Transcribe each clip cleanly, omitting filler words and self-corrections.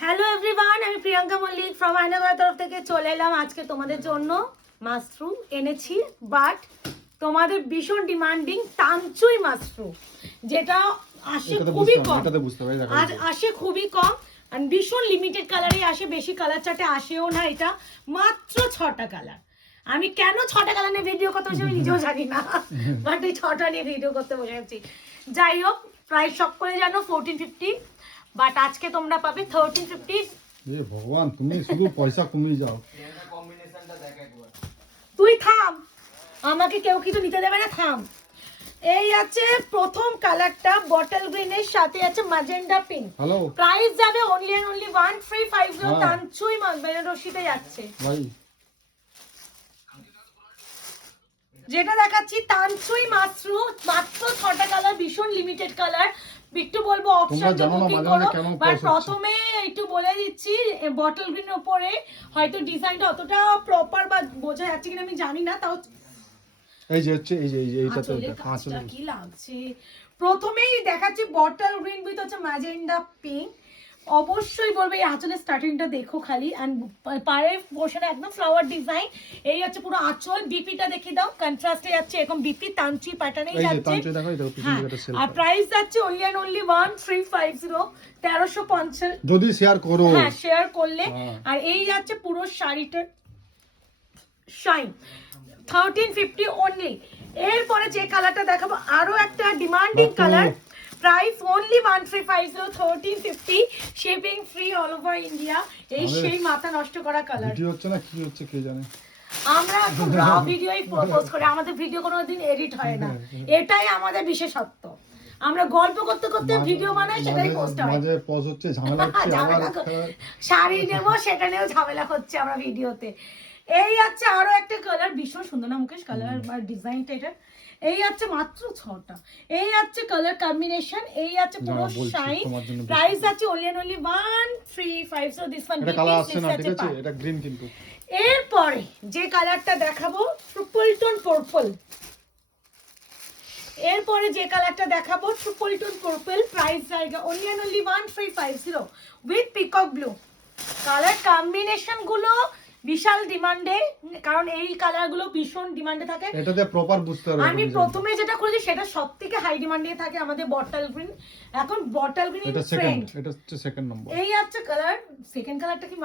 Hello everyone, আমি Priyanka Mallick from আয়নাগড়ের তরফ থেকে চলে এলাম আজকে তোমাদের জন্য মাশরুম এনেছি, বাট তোমাদের ভীষণ ডিমান্ডিং তানচুই মাশরুম, যেটা আসে খুবই কম, আর আসে খুবই কম আর ভীষণ লিমিটেড কালারে আসে, বেশি কালার চার্টে আসেও না। এটা মাত্র 6টা কালার। আমি কেন 6টা কালার নিয়ে ভিডিও করতে বসে আমি নিজেও জানি না, বাট এই 6টা নিয়ে ভিডিও করতে বসে আছি। যাই হোক, প্রাইস সব করে জানো 1450, বাট আজকে তোমরা পাবে 1350। এ ভগবান, তুমি শুধু পয়সা কমিয়ে যাও। তুই থাম, আমাকে কেউ কিছু নিতে দেবে না, থাম। এই আছে প্রথম কালারটা বটল গ্রিনের সাথে আছে ম্যাজেন্ডা পিঙ্ক। হ্যালো, প্রাইস যাবে অনলি এন্ড অনলি 1350। তানচুই বেনারসিতে যাচ্ছে ভাই। যেটা দেখাচ্ছি তানচুই মাশরুম, মাত্র 6টা কালার, ভীষণ লিমিটেড কালার। একটু বলবো অপশন বুকিং করো, বাট প্রথমে একটু বলে দিচ্ছি বটল গ্রিনের উপরে হয়তো ডিজাইনটা অতটা প্রপার বা বোঝা যাচ্ছে কিনা আমি জানি না, তাও এই যে হচ্ছে এই যে এইটাতে কাঁচটা কি লাগছে। প্রথমেই দেখাচ্ছি বটল গ্রিন উইথ হচ্ছে ম্যাজেন্ডা পিঙ্ক। অবশ্যই বলবো এই আঁচলের স্টার্টিংটা দেখো খালি, এন্ড পাড়ের পোর্শনে একদম ফ্লাওয়ার ডিজাইন। এই হচ্ছে পুরো আঁচল। বিপিটা দেখে দাও, কন্ট্রাস্টে যাচ্ছে এরকম বিপি তানচুই প্যাটার্নেই যাচ্ছে। আর প্রাইস যাচ্ছে অনলি এন্ড অনলি 1350, 1350 যদি শেয়ার করো। হ্যাঁ, শেয়ার করলে। আর এই যাচ্ছে পুরো শাড়িটার শাইন, 1350 অনলি। এরপরে যে কালারটা দেখাবো আরো একটা demanding colour, price only 1350, 1350, shipping free all over India. এই সেই মাথা নষ্ট করা কালার। ভিডিও হচ্ছে না, কি হচ্ছে কে জানে। আমরা খুব রাও ভিডিওই পোস্ট করি, আমাদের ভিডিও কোনোদিন এডিট হয় না, এটাই আমাদের বিশেষত্ব। আমরা গল্প করতে করতে ভিডিও বানাই, সেটাই পোস্ট হয়। মাঝে পজ হচ্ছে, ঝামেলা হচ্ছে, আবার শাড়ি নেবো সেটা নিয়েও ঝামেলা হচ্ছে আমরা ভিডিওতে। এই আছে আরো একটা কালার, ভীষণ সুন্দর না মুকেশ কালার বা ডিজাইনটা এটা। এই আছে মাত্র 6টা। এই আছে কালার কম্বিনেশন, এই আছে পুরো শাইন। প্রাইস আছে only and only 1350। So this one এটা কালার আছে না, ঠিক আছে, এটা গ্রিন কিন্তু। এরপরে যে কালারটা দেখাবো ট্রিপল টোন পার্পল। এরপরে যে কালারটা দেখাবো ট্রিপল টোন পার্পল, প্রাইস জায়গা only and only 1350 with peacock blue. Colour combination গুলো বিশাল ডিমান্ডে, কারণ এই কালার গুলো ভীষণ ডিমান্ডে থাকে। এটাতে প্রপার বুঝতে হবে। আমি প্রথমে যেটা করেছি সেটা সবথেকে হাই ডিমান্ডে থাকে আমাদের বটল গ্রিন। এখন বটল গ্রিন এটা সেকেন্ড, এটা হচ্ছে সেকেন্ড নম্বর। এই আছে কালার, সেকেন্ড কালারটা কি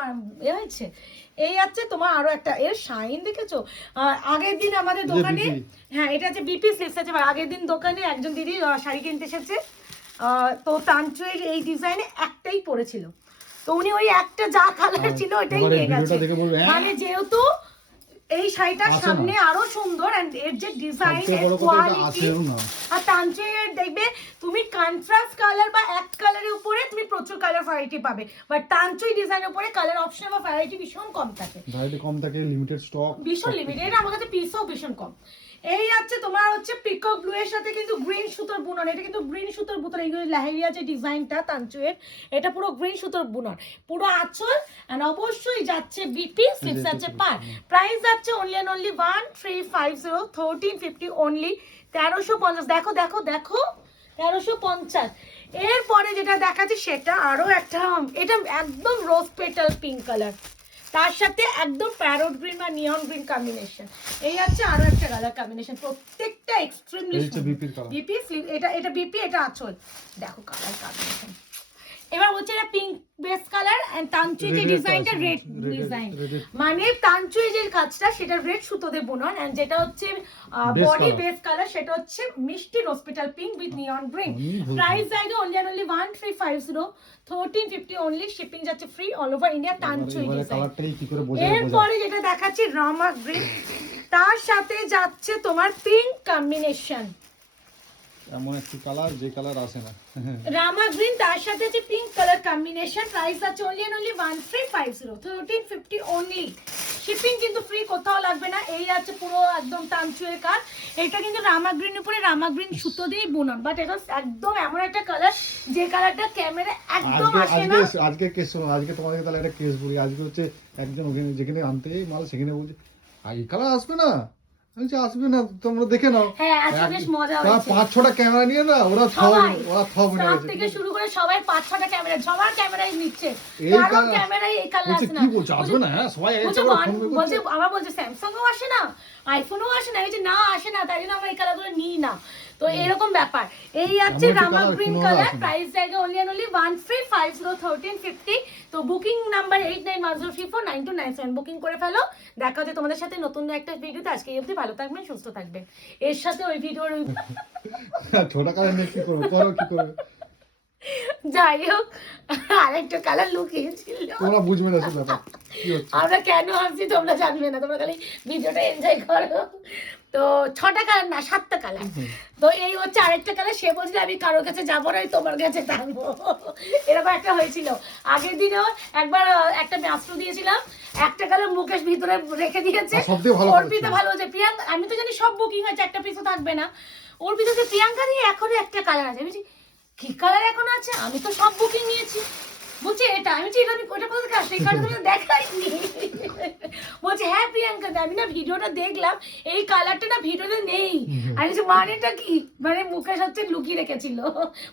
এ হয়েছে। এই আছে তোমার আরো একটা, এর শাইন দেখেছো। আগের দিন আমাদের দোকানে, হ্যাঁ এটা হচ্ছে বিপি স্লিভস আছে। আগের দিন দোকানে একজন দিদি শাড়ি কিনতে এসেছে, তো তানচুই এই ডিজাইনে একটাই পরেছিল, তো উনি ওই একটা যা কালার ছিল ওইটাই নিয়ে গেছে। মানে যেহেতু এই শাড়িটার সামনে আরো সুন্দর, এন্ড এর যে ডিজাইন এর কোয়ালিটি, আর তানচুই এর দেখবে তুমি কন্ট্রাস্ট কালার বা এক কালারের উপরে তুমি প্রচুর কালার ভ্যারাইটি পাবে, বাট তানচুই ডিজাইনের উপরে কালার অপশন বা ভ্যারাইটি ভীষণ কম থাকে, লিমিটেড স্টক, ভীষণ লিমিটেড। আমার কাছে পিসও ভীষণ কম। এই আছে তোমার হচ্ছে পিকক ব্লু এর সাথে কিন্তু গ্রিন সুতোর বুনন। এটা কিন্তু গ্রিন সুতোর বুনন, এইগুলো লাহেরিয়া যে ডিজাইনটা তানচুইয়ের, এটা পুরো গ্রিন সুতোর বুনন, পুরো আঁচল। এন্ড অবশ্যই যাচ্ছে বিপি স্লিভস আছে পার। প্রাইস যাচ্ছে অনলি এন্ড অনলি 1350, 1350 অনলি, 1350। দেখো দেখো দেখো, 1350। এরপরে যেটা দেখাচ্ছি সেটা আরো একটা, এটা একদম রোজ পেটাল পিঙ্ক কালার, তার সাথে একদম প্যারট গ্রিন বা নিয়ন গ্রিন কম্বিনেশন। এই হচ্ছে আরো একটা কালার কম্বিনেশন, প্রত্যেকটা এক্সট্রিমলি বিপি স্লিভ। এটা বিপি, এটা আঁচল। দেখো কালার কম্বিনেশন। এবার হচ্ছে এটা পিঙ্ক বেস কালার, এন্ড তানচুই যে ডিজাইনটা রেড ডিজাইন, মানে তানচুই যে কাজটা সেটা রেড সুতোতে বুনন, এন্ড যেটা হচ্ছে বডি বেস কালার সেটা হচ্ছে মিষ্টি hospital pink with neon green. Price জায়গা only and only 1350, 1350 only, shipping যাচ্ছে free all over India. Tanchoi design. এরপরে যেটা দেখাচ্ছি রামা গ্রিন, তার সাথে যাচ্ছে তোমার পিঙ্ক কম্বিনেশন, এমন একটি কালার যে কালার আসে না, রামা গ্রিন, তার সাথে আছে পিঙ্ক কালার কম্বিনেশন। প্রাইস আছে only and only 1350, 1350 only, shipping কিন্তু ফ্রি, কোথাও লাগবে না। এই আছে পুরো একদম তানচুইয়ের কাজ। এটা কিন্তু রামা গ্রিন উপরে রামা গ্রিন সুতো দিয়ে বুনন, বাট এটা একদম এমন একটা কালার যে কালারটা ক্যামেরা একদম আসে না। আজকে কেস শোনো, আজকে তোমাদের তাহলে একটা কেস বলি। আজকে হচ্ছে একজন ওখানে যেখানে আনতে মাল সেখানে বলছে এই কালার আসবে না, আমি বলছি, আসবে না, তোমরা দেখে নাও। হ্যাঁ আজকে বেশ মজা তা হয়েছে 5-6টা ক্যামেরা নিয়ে না ওরা সবাই থব নিয়ে স্টাফ গেছে। থেকে শুরু করে সবাই 5-6টা ক্যামেরা সবার ক্যামেরাই নিচ্ছে এই কারণ কালার- ক্যামেরাই এই কালার বলছে আসে না কি বলছো, আসবে না? হ্যাঁ সবাই বলছে একটা করে ফোন বলছে করছে। আমার বলছে স্যামসাংও আসে না আইফোনও আসে না এই যে না আসে না তাই জন্য আমরা এই কালারগুলো নিই না তো এরকম ব্যাপার এই আছে এমন একটা রামা colour গ্রিন কোনোভাবে কালার আসে না। প্রাইস জায়গা অনলি অ্যান্ড অনলি 13501350 তো বুকিং নাম্বার 8910349297 বুকিং করে ফেলো দেখা হচ্ছে তোমাদের সাথে নতুন একটা ভিডিওতে আজকে এই অবধি ভালো থাকবেন সুস্থ থাকবেন এর সাথে ওই ভিডিওর ছোট কালার নিয়ে কি করবে, করো কি করবে, যাই হোক আরেকটা কালার লুকিয়েছিল তোমরা বুঝবে না সে ব্যাপার কি হচ্ছে। আমরা কেন ভাবছি তোমরা জানবে না তোমরা খালি ভিডিওটা এনজয় করো তো 6টা কালার না 7টা কালার তো এই হচ্ছে আরেকটা কালার সে বলছিল আমি কারোর কাছে যাবো না আমি তোমার কাছে থাকবো এরকম একটা হয়েছিল আগের দিনেও একবার একটা মাস্টু দিয়েছিলাম একটা কালার মুকেশ ভিতরে রেখে দিয়েছে আর সবথেকে ভালো অর্পিতা ভালো হয়েছে প্রিয়াঙ্কা আমি তো জানি সব বুকিং হয়েছে একটা পিসও থাকবে না অর্পিতা যে প্রিয়াঙ্কা দিয়ে এখনো একটা কালার আছে আমি বলছি, কি কালার এখন আছে আমি তো সব বুকিং নিয়েছি বলছে এটা আমি বলছি, এটা আমি ওইটা কোথা থেকে আসছে এই কালারটা তো দেখাইনি বলছে হ্যাঁ প্রিয়াঙ্কা আমি না ভিডিওটা দেখলাম এই কালারটা না ভিডিওতে নেই আমি বলছি মানেটা কি মানে মুকেশ হচ্ছে লুকিয়ে রেখেছিল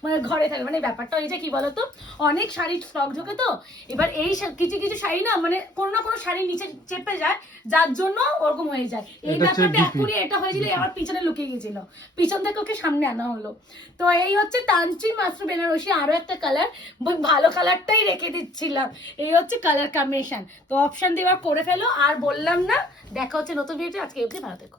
মানে ঘরে থাকে মানে ব্যাপারটা ওই যে কি বলতো অনেক শাড়ি স্টক ঢোকে তো এবার এই কিছু কিছু শাড়ি না মানে কোনো না কোনো শাড়ি নিচে চেপে যায় যার জন্য ওরকম হয়ে যায় এই এটা হচ্ছে ব্যাপারটা DP এখনই এটা হয়েছিল আমার পিছনে লুকিয়ে গেছিল পিছন থেকে ওকে সামনে আনা হলো তো এই হচ্ছে তানচি মাস্টার বেনারসি আরো একটা কালার ভালো কালারটাই রেখে দিচ্ছিলাম এই হচ্ছে কালার কম্বিনেশন তো অপশন দেওয়ার করে ফেলো আর বললাম না দেখা হচ্ছে নতুন ভিডিও আজকে অবধি ভালো থেকো